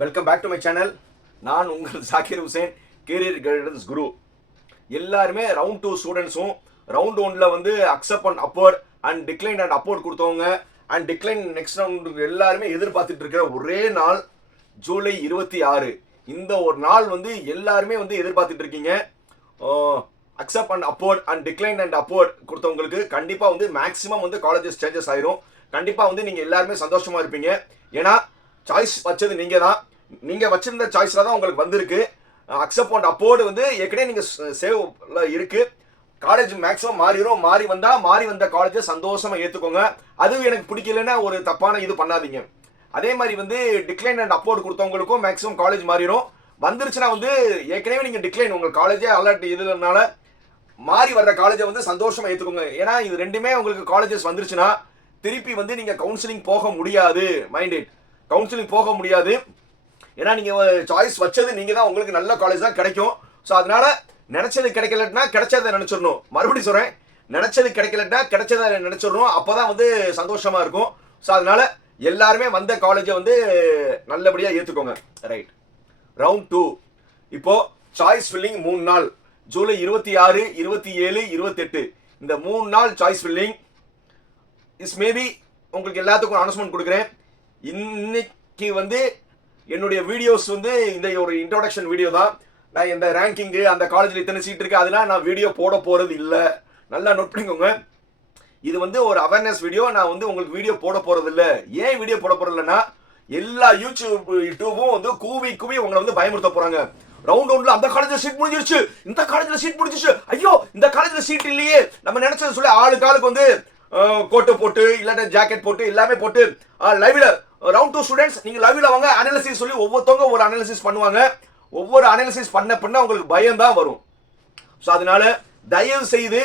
Welcome back to my channel நான் உங்கள் Zakir Hussain career guidance குரு எல்லாருமே ரவுண்ட் டூ ஸ்டூடெண்ட்ஸும் ரவுண்ட் ஒன்ல வந்து accept and upward and decline and upward கொடுத்தவங்க. அண்ட் டிக்ளைன் நெக்ஸ்ட் ரவுண்ட் எல்லாருமே எதிர்பார்த்துட்டு இருக்கிற ஒரே நாள் ஜூலை இருபத்தி ஆறு. இந்த ஒரு நாள் வந்து எல்லாருமே வந்து எதிர்பார்த்துட்டு இருக்கீங்க. Accept and upward and decline and upward கொடுத்தவங்களுக்கு கண்டிப்பாக வந்து மேக்ஸிமம் வந்து காலேஜஸ் சேஞ்சஸ் ஆயிரும். கண்டிப்பாக வந்து நீங்கள் எல்லாருமே சந்தோஷமாக இருப்பீங்க. ஏன்னா சாய்ஸ் வச்சது நீங்க தான் நீங்க வச்சிருந்த சாய்ஸ்ல தான் உங்களுக்கு வந்திருக்கு. அக்செப்ட் அண்ட் அப்போர்டு வந்து ஏற்கனவே நீங்க சேவ்ல இருக்கு. காலேஜ் மேக்ஸிமம் மாறிடும் மாறி வந்தா மாறி வந்த காலேஜை சந்தோஷமா ஏத்துக்கோங்க. அதுவும் எனக்கு பிடிக்கலன்னா ஒரு தப்பான இது பண்ணாதீங்க. அதே மாதிரி வந்து டிக்ளைன் அண்ட் அப்போர்ட் கொடுத்தவங்களுக்கும் மேக்ஸிமம் காலேஜ் மாறிடும் வந்துருச்சுன்னா வந்து ஏற்கனவே நீங்க டிக்ளைன் உங்க காலேஜே அலர்ட் இதுனால மாறி வர்ற காலேஜை வந்து சந்தோஷமா ஏத்துக்கோங்க. ஏன்னா இது ரெண்டுமே உங்களுக்கு காலேஜஸ் வந்துருச்சுன்னா திருப்பி வந்து நீங்க கவுன்சிலிங் போக முடியாது. மைண்ட் கவுன்சிலிங் போக முடியாது. ஏன்னா நீங்கள் சாய்ஸ் வச்சது நீங்கள் தான் உங்களுக்கு நல்ல காலேஜ் தான் கிடைக்கும். ஸோ அதனால நினச்சது கிடைக்கலன்னா கிடைச்சதை நினச்சிடணும். மறுபடியும் சொல்கிறேன் நினச்சது கிடைக்கலன்னா கிடைச்சதை அப்போ தான் வந்து சந்தோஷமாக இருக்கும். ஸோ அதனால் எல்லாருமே வந்த காலேஜை வந்து நல்லபடியாக ஏற்றுக்கோங்க ரைட் ரவுண்ட் டூ இப்போ சாய்ஸ் ஃபில்லிங் மூணு நாள். ஜூலை இருபத்தி ஆறு இருபத்தி ஏழு இருபத்தெட்டு. இந்த மூணு நாள் சாய்ஸ் ஃபில்லிங் இஸ் மேபி உங்களுக்கு எல்லாத்துக்கும் அனௌன்ஸ்மெண்ட் கொடுக்குறேன். இன்னைக்கு வந்து என்னுடைய வீடியோஸ் வந்து இந்த ஒரு இன்ட்ரோடக்ஷன் வீடியோ தான். நான் இந்த ரேங்கிங்கு அந்த காலேஜில் இத்தனை சீட் இருக்கு அதெல்லாம் நான் வீடியோ போட போகிறது இல்லை. நல்லா நோட் பண்ணிக்கோங்க. இது வந்து ஒரு அவேர்னஸ் வீடியோ நான் வந்து உங்களுக்கு வீடியோ போட போகிறது இல்லை. ஏன் வீடியோ போட போறது எல்லா யூடியூப் யூடியூபும் வந்து கூவி கூவி உங்களை வந்து பயமுறுத்த போறாங்க. ரவுண்ட் ரவுண்ட்ல அந்த காலேஜ்ல சீட் முடிஞ்சிருச்சு. இந்த காலேஜ்ல சீட் முடிஞ்சிருச்சு ஐயோ இந்த காலேஜ்ல சீட் இல்லையே. நம்ம நினைச்சது சொல்லி ஆளுக்கு ஆளுக்கு வந்து கோட்டு போட்டு இல்லாட்ட ஜாக்கெட் போட்டு எல்லாமே போட்டு லைவ்ல ரவுண்ட் டூ ஸ்டூடெண்ட்ஸ் நீங்க லைவ்ல வாங்க. அனாலிசிஸ் சொல்லி ஒவ்வொருத்தவங்க ஒரு அனாலிசிஸ் பண்ணுவாங்க. ஒவ்வொரு அனாலிசிஸ் பண்ண பண்ண உங்களுக்கு பயம் தான் வரும். ஸோ அதனால தயவு செய்து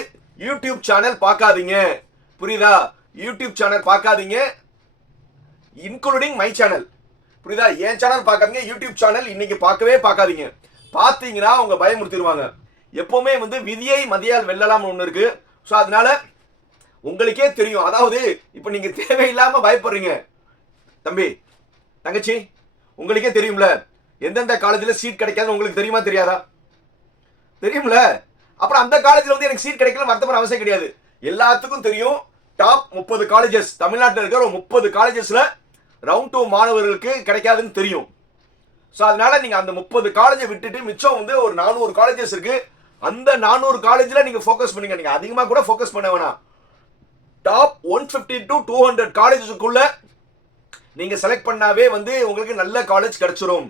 யூடியூப் சேனல் பார்க்காதீங்க. புரியுதா? யூடியூப் சேனல் பார்க்காதீங்க. இன்க்ளூடிங் மை சேனல் புரியுதா? என் சேனல் பார்க்காதீங்க யூடியூப் சேனல் இன்னைக்கு பார்க்கவே பார்க்காதீங்க. பார்த்தீங்கன்னா அவங்க பயமுறுத்திடுவாங்க எப்பவுமே வந்து விதியை மதியால் வெல்லலாம்னு ஒன்று இருக்கு. ஸோ அதனால உங்களுக்கே தெரியும். அதாவது இப்போ நீங்க தேவையில்லாம பயப்படுறீங்க. தம்பி தங்கச்சி உங்களுக்கே தெரியும்ல எந்தெந்த காலேஜில் சீட் கிடைக்காதுன்னு உங்களுக்கு தெரியுமா தெரியாதா? தெரியும்ல. அப்புறம் அந்த காலேஜில் வந்து எனக்கு சீட் கிடைக்கல வருத்தப்பட அவசியம் கிடையாது. எல்லாத்துக்கும் தெரியும் டாப் முப்பது காலேஜஸ் தமிழ்நாட்டில் இருக்கிற ஒரு முப்பது காலேஜஸில் ரவுண்ட் டூ மாணவர்களுக்கு கிடைக்காதுன்னு தெரியும். ஸோ அதனால நீங்கள் அந்த முப்பது காலேஜை விட்டுட்டு மிச்சம் வந்து ஒரு நானூறு காலேஜஸ் இருக்கு. அந்த நானூறு காலேஜில் நீங்கள் ஃபோக்கஸ் பண்ணுங்க. நீங்கள் அதிகமாக கூட ஃபோக்கஸ் பண்ண வேணாம். Top one fifty to two hundred காலேஜஸுக்குள்ள நீங்க செலக்ட் பண்ணாவே வந்து உங்களுக்கு நல்ல காலேஜ் கிடைச்சிரும்.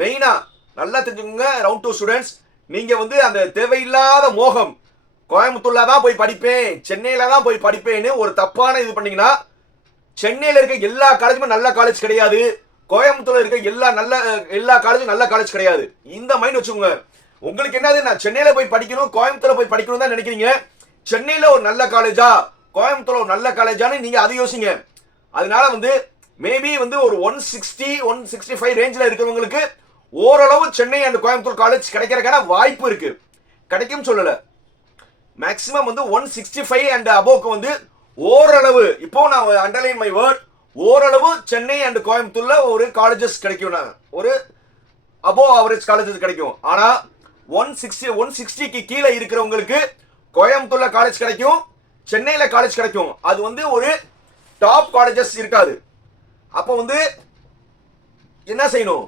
மெயினா நல்லா தெரிஞ்சுக்கோங்க ரவுண்ட் டூ ஸ்டூடெண்ட்ஸ் நீங்க வந்து அந்த தேவையில்லாத மோகம் கோயம்புத்தூர்ல தான் போய் படிப்பேன் சென்னையில தான் போய் படிப்பேன்னு ஒரு தப்பான இது பண்ணீங்கன்னா சென்னையில இருக்க எல்லா காலேஜுமே நல்ல காலேஜ் கிடையாது. கோயம்புத்தூர்ல இருக்க எல்லா நல்ல எல்லா காலேஜும் நல்ல காலேஜ் கிடையாது. இந்த மைண்ட் வச்சுக்கோங்க. உங்களுக்கு என்னது நான் சென்னையில போய் படிக்கணும் கோயம்புத்தூர்ல போய் படிக்கணும் தான் நினைக்கிறீங்க? சென்னையில ஒரு நல்ல காலேஜா கோயம்புத்தூர்ல ஒரு நல்ல காலேஜான்னு நீங்க அதை யோசிங்க. அதனால வந்து மேபி வந்து ஒரு one sixty one sixty five ரேஞ்சில் இருக்கிறவங்களுக்கு ஓரளவு சென்னை அண்ட் கோயம்புத்தூர் காலேஜ் கிடைக்கிறக்கான வாய்ப்பு இருக்கு. கிடைக்கும் சொல்லல. மேக்சிமம் வந்து ஒன் சிக்ஸ்டி ஃபைவ் அண்ட் அபோக்கு வந்து ஓரளவு இப்போ நான் அண்டர்லைன் மை வேர்ட் ஓரளவு சென்னை அண்ட் கோயம்புத்தூர்ல ஒரு காலேஜஸ் கிடைக்கும் நான். ஒரு அபோ ஆவரேஜ் காலேஜஸ் கிடைக்கும். ஆனா ஒன் சிக்ஸ்டி ஒன் சிக்ஸ்டிக்கு கீழே இருக்கிறவங்களுக்கு கோயம்புத்தூர்ல காலேஜ் கிடைக்கும் சென்னையில காலேஜ் கிடைக்கும். அது வந்து ஒரு டாப் காலேஜஸ் இருக்காது. அப்போ வந்து என்ன செய்யணும்?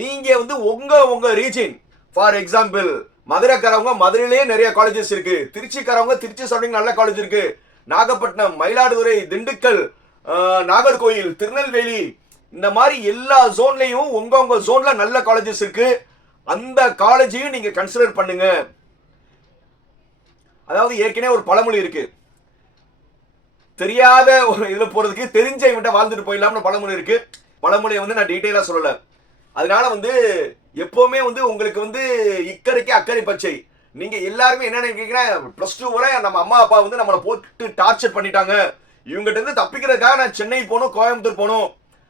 நீங்க வந்து உங்க உங்க ரீஜன் ஃபார் எக்ஸாம்பிள் மதுரைக்காரவங்க மதுரையிலேயே நிறைய காலேஜஸ் இருக்கு. திருச்சிக்காரவங்க திருச்சி சரௌண்டிங் நல்ல காலேஜ் இருக்கு. நாகப்பட்டினம் மயிலாடுதுறை திண்டுக்கல் நாகர்கோயில் திருநெல்வேலி இந்த மாதிரி எல்லா ஜோன்லையும் உங்க உங்க ஜோன்ல நல்ல காலேஜஸ் இருக்கு. அந்த காலேஜையும் நீங்க கன்சிடர் பண்ணுங்க. அதாவது ஏற்கனவே ஒரு பழமொழி இருக்கு. தெரியாத ஒரு இதில் போகிறதுக்கு தெரிஞ்ச இவன்ட்ட வாழ்ந்துட்டு போயிடலாம்னு பழமொழி இருக்கு. பழமொழியை வந்து நான் டீட்டெயிலாக சொல்லலை. அதனால வந்து எப்போவுமே வந்து உங்களுக்கு வந்து இக்கரைக்கு அக்கறை பச்சை. நீங்க எல்லாருமே என்ன நினைக்கிறீங்கன்னா ப்ளஸ் டூ வரை நம்ம அம்மா அப்பா வந்து நம்மளை போட்டு டார்ச்சர் பண்ணிட்டாங்க. இவங்ககிட்ட இருந்து தப்பிக்கிறதுக்காக நான் சென்னை போகணும் கோயம்புத்தூர் போகணும்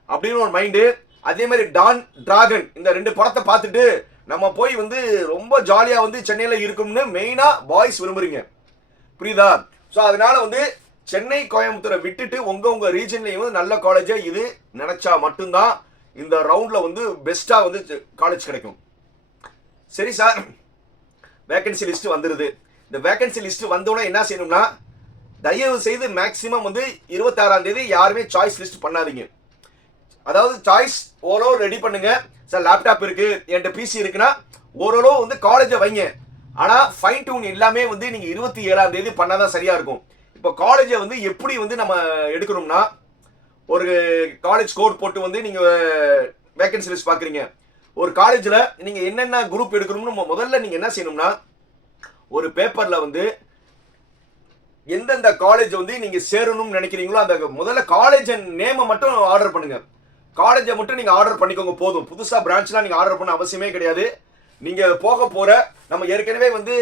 அப்படின்னு ஒரு மைண்டு அதே மாதிரி டான் டிராகன் இந்த ரெண்டு படத்தை பார்த்துட்டு நம்ம போய் வந்து ரொம்ப ஜாலியா வந்து சென்னையில இருக்கும்னு மெயினா பாய்ஸ் விரும்புறீங்க. புரியுதா? ஸோ அதனால வந்து சென்னை கோயம்புத்தூரை விட்டுட்டு உங்க உங்க ரீஜன்லயும் நல்ல காலேஜா இது நினைச்சா மட்டும்தான் இந்த ரவுண்டில் வந்து பெஸ்ட்டாக வந்து காலேஜ் கிடைக்கும். சரி சார் வேகன்சி லிஸ்ட் வந்துடுது இந்த வேகன்சி லிஸ்ட் வந்தோடனே என்ன செய்யணும்னா தயவு செய்து மேக்சிமம் வந்து இருபத்தாறாம் தேதி யாருமே சாய்ஸ் லிஸ்ட் பண்ணாதீங்க. அதாவது சாய்ஸ் ஓரளவு ரெடி பண்ணுங்க. சார் லேப்டாப் இருக்கு என்கிட்ட பிசி இருக்குன்னா ஓரளவு வந்து காலேஜை வைங்க. ஆனா ஃபைன் டூன் எல்லாமே வந்து நீங்க இருபத்தி ஏழாம் தேதி பண்ணாதான் சரியா இருக்கும். இப்போ காலேஜை வந்து எப்படி வந்து நம்ம எடுக்கணும்னா ஒரு காலேஜ் கோட் போட்டு வந்து நீங்கள் வேகன்சி லிஸ்ட் பார்க்குறீங்க ஒரு காலேஜில் நீங்கள் என்னென்ன குரூப் எடுக்கணும்னு முதல்ல நீங்கள் என்ன செய்யணும்னா ஒரு பேப்பரில் வந்து எந்தெந்த காலேஜ் வந்து நீங்கள் சேரணும்னு நினைக்கிறீங்களோ அந்த முதல்ல காலேஜ் நேமை மட்டும் ஆர்டர் பண்ணுங்கள் காலேஜை மட்டும் நீங்கள் ஆர்டர் பண்ணிக்கோங்க போதும். புதுசாக பிரான்ச்லாம் நீங்கள் ஆர்டர் பண்ண அவசியமே கிடையாது. நீங்கள் போக போகிற நம்ம ஏற்கனவே வந்து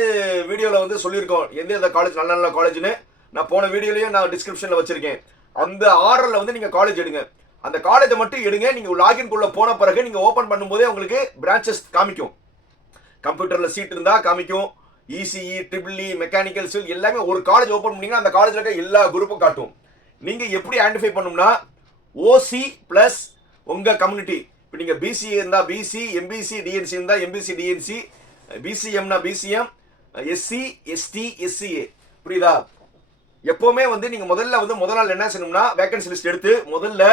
வீடியோவில் வந்து சொல்லியிருக்கோம் எந்தெந்த காலேஜ் நல்ல நல்ல காலேஜ்னு நான் போன வீடியோலையும் நான் டிஸ்கிரிப்ஷனில் வச்சிருக்கேன். அந்த ஆர்டரில் வந்து நீங்கள் காலேஜ் எடுங்க. அந்த காலேஜை மட்டும் எடுங்க. நீங்கள் லாகின் குள்ளே போன பிறகு நீங்கள் ஓப்பன் பண்ணும்போதே உங்களுக்கு பிரான்ச்சஸ் காமிக்கும். கம்ப்யூட்டரில் சீட் இருந்தால் காமிக்கும். இசிஇ ட்ரிபிள் மெக்கானிக்கல் சிவில் எல்லாமே ஒரு காலேஜ் ஓப்பன் பண்ணிங்கன்னா அந்த காலேஜில் இருக்க எல்லா குரூப்பும் காட்டும். நீங்கள் எப்படி ஐடென்டிஃபை பண்ணணும்னா ஓசி ப்ளஸ் உங்கள் கம்யூனிட்டி இப்போ நீங்கள் பிசி இருந்தால் பிசி எம்பிசி டிஎன்சி இருந்தால் எம்பிசி டிஎன்சி பிசிஎம்னா பிசிஎம் எஸ்சி எஸ்டி எஸ்சிஏ புரியுதா? எப்பவுமே வந்து நீங்க முதல்ல வந்து முதல் நாள் என்ன செய்யணும்னா வேகன்சி லிஸ்ட் எடுத்து முதல்ல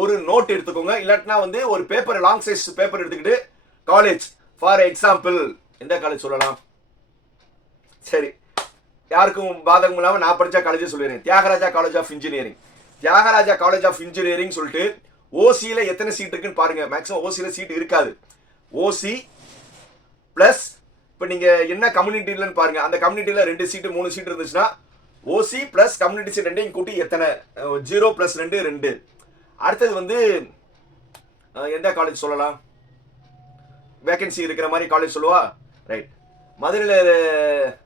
ஒரு நோட் எடுத்துக்கோங்க. இல்லாட்டினா வந்து ஒரு பேப்பர் லாங் சைஸ் பேப்பர் எடுத்துக்கிட்டு காலேஜ் ஃபார் எக்ஸாம்பிள் எந்த காலேஜ் சொல்லலாம்? சரி. யாருக்கும் பாதகம் இல்லாமல் நான் படிச்ச காலேஜே சொல்லிடுறேன். Thiagaraja college of engineering Thiagaraja college of engineering சொல்லிட்டு ஓசியில் எத்தனை சீட் இருக்குன்னு பாருங்க. மேக்ஸிமம் ஓசியில் சீட் இருக்காது. ஓசி பிளஸ் இப்போ நீங்கள் என்ன கம்யூனிட்டிலன்னு பாருங்க. அந்த கம்யூனிட்டியில் ரெண்டு சீட்டு மூணு சீட் இருந்துச்சுன்னா ஓசி பிளஸ் கம்யூனிட்டி ரெண்டையும் கூட்டி எத்தனை? ஜீரோ பிளஸ் ரெண்டு ரெண்டு. அடுத்தது வந்து எந்த காலேஜ் சொல்லலாம்? வேகன்சி இருக்கிற மாதிரி காலேஜ் சொல்லுவா? ரைட் மதுரையில்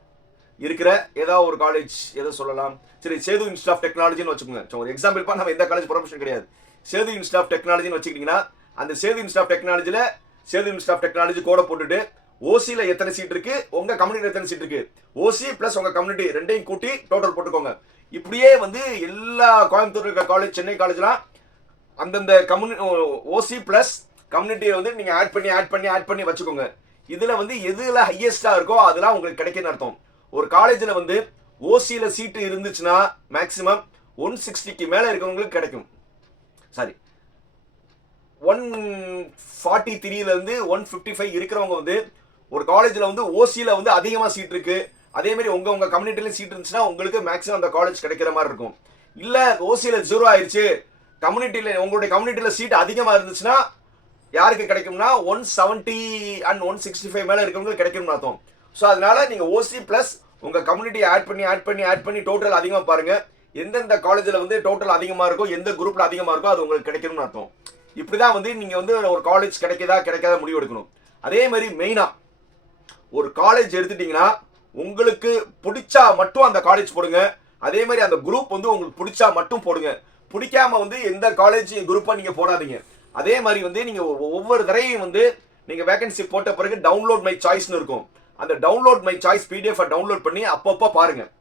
இருக்கிற ஏதாவது ஒரு காலேஜ் எதை சொல்லலாம்? சரி சேது இன்ஸ்டியூட் ஆஃப் டெக்னாலஜின்னு வச்சுக்கோங்க. ஒரு எக்ஸாம்பிள்பா நம்ம எந்த காலேஜ் ப்ரொஃபஷன் கிடையாது. சேது இன்ஸ்டியூட் ஆஃப் டெக்னாலஜின்னு வச்சுக்கிட்டிங்கன்னா அந்த சேது இன்ஸ்டியூட் ஆஃப் டெக்னாலஜியில் சேது இன்ஸ்டியூட் ஆஃப் டெக்னாலஜி கூட போட்டுட்டு ஓசியில் எத்தனை சீட் இருக்கு? உங்க கம்யூனிட்டி எத்தனை சீட் இருக்கு? ஓசி பிளஸ் உங்க கம்யூனிட்டி ரெண்டையும் கூட்டி டோட்டல் போட்டுக்கோங்க. இப்படியே வந்து எல்லா கோயம்புத்தூர் இருக்க காலேஜ் சென்னை காலேஜ்லாம் அந்தந்த கம்யூனி ஓசி பிளஸ் கம்யூனிட்டியை வந்து நீங்க ஆட் பண்ணி ஆட் பண்ணி ஆட் பண்ணி வச்சுக்கோங்க. இதுல வந்து எதுல ஹையஸ்டா இருக்கோ அதெல்லாம் உங்களுக்கு கிடைக்குன்னு அர்த்தம். ஒரு காலேஜில் வந்து ஓசியில் சீட்டு இருந்துச்சுன்னா மேக்ஸிமம் ஒன் சிக்ஸ்டிக்கு மேலே இருக்கவங்களுக்கு கிடைக்கும். சாரி ஒன் ஃபார்ட்டி த்ரீலேருந்து ஒன் ஃபிஃப்டி ஃபைவ் இருக்கிறவங்க வந்து ஒரு காலேஜில் வந்து ஓசியில் வந்து அதிகமாக சீட் இருக்குது அதே மாதிரி உங்கள் உங்க சீட் இருந்துச்சுன்னா உங்களுக்கு மேக்ஸிமம் அந்த காலேஜ் கிடைக்கிற மாதிரி இருக்கும். இல்லை ஓசியில் ஜீரோ ஆயிடுச்சு கம்யூனிட்டியில் உங்களுடைய கம்யூனிட்டியில் சீட் அதிகமாக இருந்துச்சுன்னா யாருக்கு கிடைக்கும்னா one seventy and one sixty five மேலே இருக்கவங்களுக்கு கிடைக்கும்னு அர்த்தம். ஸோ அதனால நீங்கள் ஓசி ப்ளஸ் உங்கள் கம்யூனிட்டி ஆட் பண்ணி ஆட் பண்ணி ஆட் பண்ணி டோட்டல் அதிகமாக பாருங்கள் எந்தெந்த காலேஜில் வந்து டோட்டல் அதிகமாக இருக்கோ எந்த குரூப்பில் அதிகமாக இருக்கோ அது உங்களுக்கு கிடைக்கணும்னு அர்த்தம். இப்படி தான் வந்து நீங்கள் வந்து ஒரு காலேஜ் கிடைக்கதா கிடைக்காத முடிவு எடுக்கணும். அதே மாதிரி மெயினாக ஒரு காலேஜ் எடுத்துட்டீங்கன்னா உங்களுக்கு பிடிச்சா மட்டும் அந்த காலேஜ் போடுங்க. அதே மாதிரி அந்த குரூப் வந்து உங்களுக்கு பிடிச்சா மட்டும் போடுங்க. பிடிக்காம வந்து எந்த காலேஜ் குரூப்பாக நீங்கள் போடாதீங்க. அதே மாதிரி வந்து நீங்கள் ஒவ்வொரு தடவையும் வந்து நீங்கள் வேகன்சி போட்ட பிறகு டவுன்லோட் மை சாய்ஸ்னு இருக்கும். அந்த download my choice PDF download பண்ணி அப்பப்போ பாருங்கள்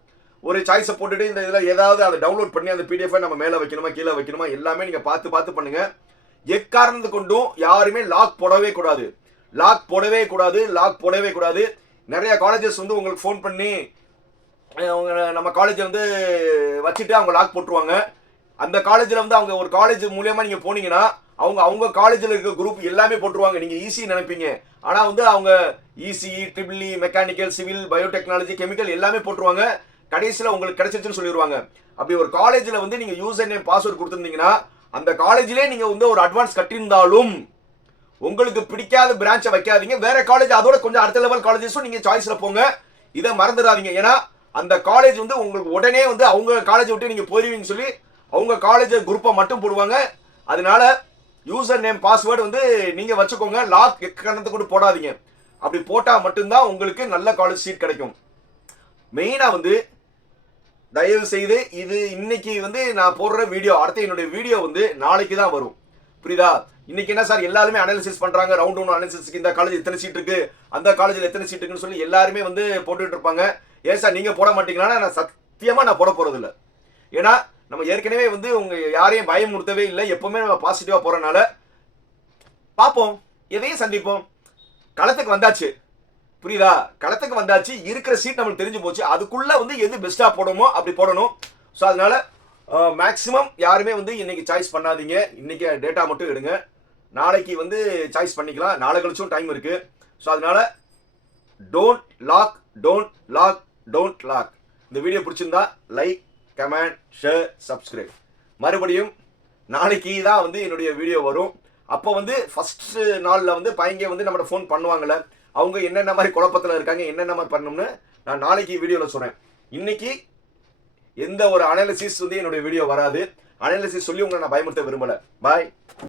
ஒரு சாய்ஸை போட்டுட்டு இந்த இதில் ஏதாவது அதை டவுன்லோட் பண்ணி அந்த பிடிஎஃபை நம்ம மேலே வைக்கணுமா கீழே வைக்கணுமா எல்லாமே நீங்கள் பார்த்து பார்த்து பண்ணுங்கள் எக்காரணத்து கொண்டும் யாருமே லாக் போடவே கூடாது. லாக் போடவே கூடாது லாக் போடவே கூடாது. நிறைய காலேஜஸ் வந்து உங்களுக்கு ஃபோன் பண்ணி அவங்க நம்ம காலேஜை வந்து வச்சுட்டு அவங்க லாக் போட்டுருவாங்க. அந்த காலேஜில் வந்து அவங்க ஒரு காலேஜ் மூலயமா நீங்கள் போனீங்கன்னா அவங்க அவங்க காலேஜில் இருக்க குரூப் எல்லாமே போட்டுருவாங்க. நீங்கள் ஈஸி நினைப்பீங்க. ஆனால் வந்து அவங்க EC ECE mechanical civil biotechnology chemical எல்லாமே போட்டுருவாங்க. கடைசியில் உங்களுக்கு கிடைச்சிருச்சுன்னு சொல்லிடுவாங்க அப்படி ஒரு காலேஜில் வந்து நீங்கள் யூசர் நேம் பாஸ்வேர்ட் கொடுத்துருந்தீங்கன்னா அந்த காலேஜிலே நீங்கள் வந்து ஒரு அட்வான்ஸ் கட்டியிருந்தாலும் உங்களுக்கு பிடிக்காத பிரான்ச்சை வைக்காதீங்க. வேற காலேஜ் அதோட கொஞ்சம் அடுத்த லெவல் காலேஜஸும் நீங்க சாய்ஸ்ல போங்க. இதை மறந்துடாதீங்க. ஏன்னா அந்த காலேஜ் வந்து உங்களுக்கு உடனே வந்து அவங்க காலேஜ் விட்டு நீங்க போயிருவீங்கன்னு சொல்லி அவங்க காலேஜ் குரூப்பை மட்டும் போடுவாங்க. அதனால யூசர் நேம் பாஸ்வேர்டு வந்து நீங்க வச்சுக்கோங்க. லாக் எக்கணத்தை கூட போடாதீங்க. அப்படி போட்டால் மட்டும்தான் உங்களுக்கு நல்ல காலேஜ் சீட் கிடைக்கும். மெயினாக வந்து தயவு செய்து இது இன்னைக்கு வந்து நான் போடுற வீடியோ அடுத்த என்னுடைய வீடியோ வந்து நாளைக்கு தான் வரும். புரியுதா? இன்னைக்கு என்ன சார் எல்லாருமே அனாலிசிஸ் பண்றாங்க? ரவுண்ட் ஒன் அனாலிசிஸ்க்கு இந்த காலேஜ் எத்தனை சீட் இருக்கு? அந்த காலேஜ்ல எத்தனை சீட் இருக்குன்னு சொல்லி எல்லாருமே வந்து போட்டுட்டு இருப்பாங்க. ஏன் சார் நீங்க போட மாட்டீங்கன்னா நான் சத்தியமா நான் போட போறது இல்லை. ஏன்னா நம்ம ஏற்கனவே வந்து உங்க யாரையும் பயமுறுத்தவே இல்லை. எப்பவுமே நம்ம பாசிட்டிவா போறனால பார்ப்போம். எதையும் சந்திப்போம். களத்துக்கு வந்தாச்சு. புரியுதா? களத்துக்கு வந்தாச்சு. இருக்கிற சீட் நம்மளுக்கு தெரிஞ்சு போச்சு. அதுக்குள்ள வந்து எது பெஸ்டா போடணுமோ அப்படி போடணும். ஸோ அதனால மேக்ஸிமம் யாருமே வந்து இன்னைக்கு சாய்ஸ் பண்ணாதீங்க. இன்னைக்கு டேட்டா மட்டும் எடுங்க. நாளைக்கு வந்து சாய்ஸ் பண்ணிக்கலாம். நாளை கழிச்சும் டைம் இருக்கு. ஸோ அதனால don't lock don't lock don't lock இந்த வீடியோ பிடிச்சிருந்தா லைக் கமெண்ட் ஷேர் சப்ஸ்கிரைப் மறுபடியும் நாளைக்கு தான் வந்து என்னுடைய வீடியோ வரும். அப்போ வந்து ஃபர்ஸ்ட் நாளில் வந்து பையங்க வந்து நம்மளோட ஃபோன் பண்ணுவாங்கள்ல அவங்க என்னென்ன மாதிரி குழப்பத்தில் இருக்காங்க என்னென்ன மாதிரி பண்ணணும்னு நான் நாளைக்கு வீடியோவில் சொல்கிறேன் இன்னைக்கு எந்த ஒரு அனாலிசிஸ் வந்து என்னுடைய வீடியோ வராது. அனாலிசிஸ் சொல்லி உங்களை நான் பயமுறுத்த விரும்பலை. பாய்